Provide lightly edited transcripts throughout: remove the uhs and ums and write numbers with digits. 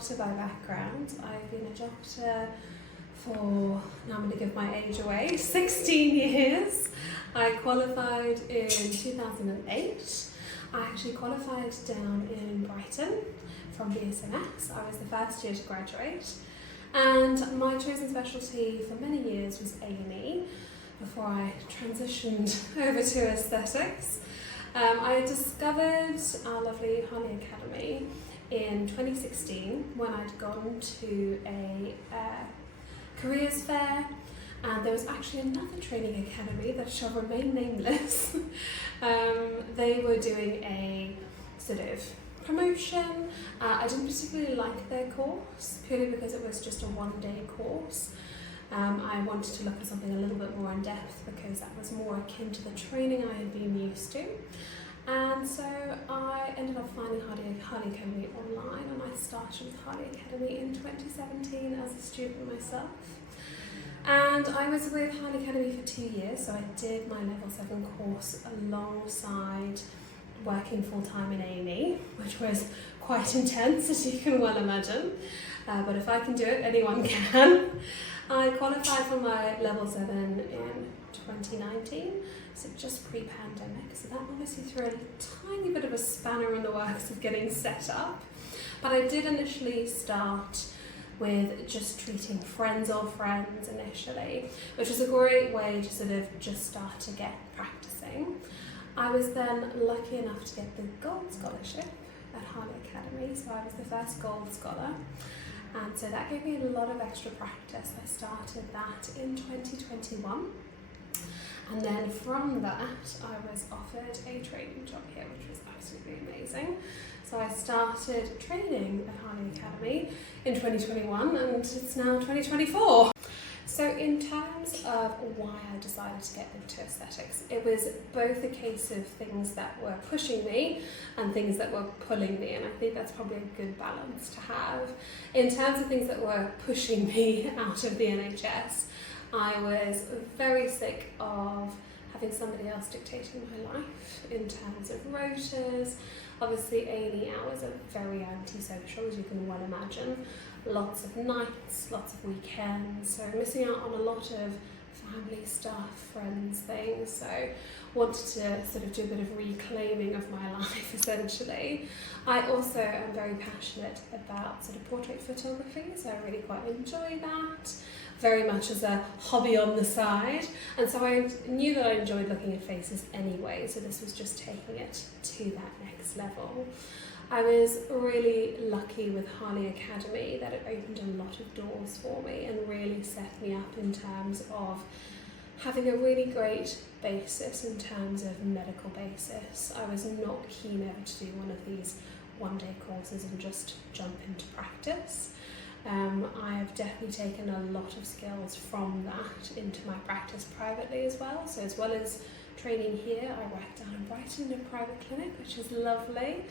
doctor by background. I've been a doctor for, now I'm going to give my age away, 16 years. I qualified in 2008. I actually qualified down in Brighton from BSMS. I was the first year to graduate. And my chosen specialty for many years was A&E before I transitioned over to aesthetics. I discovered our lovely Harley Academy in 2016 when I'd gone to a careers fair, and there was actually another training academy that shall remain nameless. They were doing a sort of promotion. I didn't particularly like their course, purely because it was just a one-day course. I wanted to look at something a little bit more in depth because that was more akin to the training I had been used to. And so I ended up finding Harley Academy online, and I started with Harley Academy in 2017 as a student myself. And I was with Harley Academy for 2 years, so I did my level 7 course alongside working full-time in A&E, which was quite intense, as you can well imagine. But if I can do it, anyone can. I qualified for my level 7 in 2019, so just pre-pandemic, so that obviously threw a tiny bit of a spanner in the works of getting set up. But I did initially start with just treating friends of friends initially, which was a great way to sort of just start to get practicing. I was then lucky enough to get the Gold Scholarship at Harley Academy, so I was the first Gold Scholar. And so that gave me a lot of extra practice. I started that in 2021. And then from that, I was offered a training job here, which was absolutely amazing. So I started training at Harley Academy in 2021, and it's now 2024. So in terms of why I decided to get into aesthetics, it was both a case of things that were pushing me and things that were pulling me, and I think that's probably a good balance to have. In terms of things that were pushing me out of the NHS, I was very sick of having somebody else dictating my life in terms of rotas. Obviously A&E hours are very antisocial, as you can well imagine. Lots of nights, lots of weekends, so missing out on a lot of family stuff, friends, things. So wanted to sort of do a bit of reclaiming of my life essentially. I also am very passionate about sort of portrait photography, so I really quite enjoy that, very much as a hobby on the side. And so I knew that I enjoyed looking at faces anyway, so this was just taking it to that next level. I was really lucky with Harley Academy that it opened a lot of doors for me and really set me up in terms of having a really great basis in terms of medical basis. I was not keen ever to do one of these one-day courses and just jump into practice. I have definitely taken a lot of skills from that into my practice privately as well. So as well as training here, I work down in Brighton in a private clinic, which is lovely,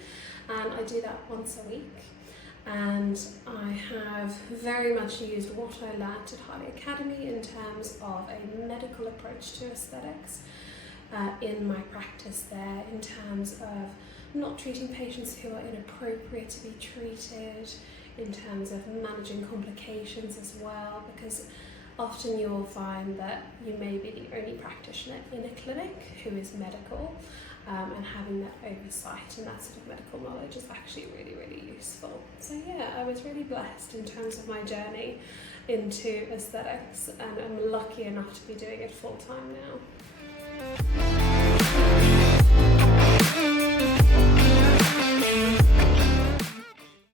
and I do that once a week. And I have very much used what I learnt at Harley Academy in terms of a medical approach to aesthetics in my practice there, in terms of not treating patients who are inappropriate to be treated, in terms of managing complications as well, because often you will find that you may be the only practitioner in a clinic who is medical, and having that oversight and that sort of medical knowledge is actually really, really useful. So yeah, I was really blessed in terms of my journey into aesthetics, and I'm lucky enough to be doing it full time now.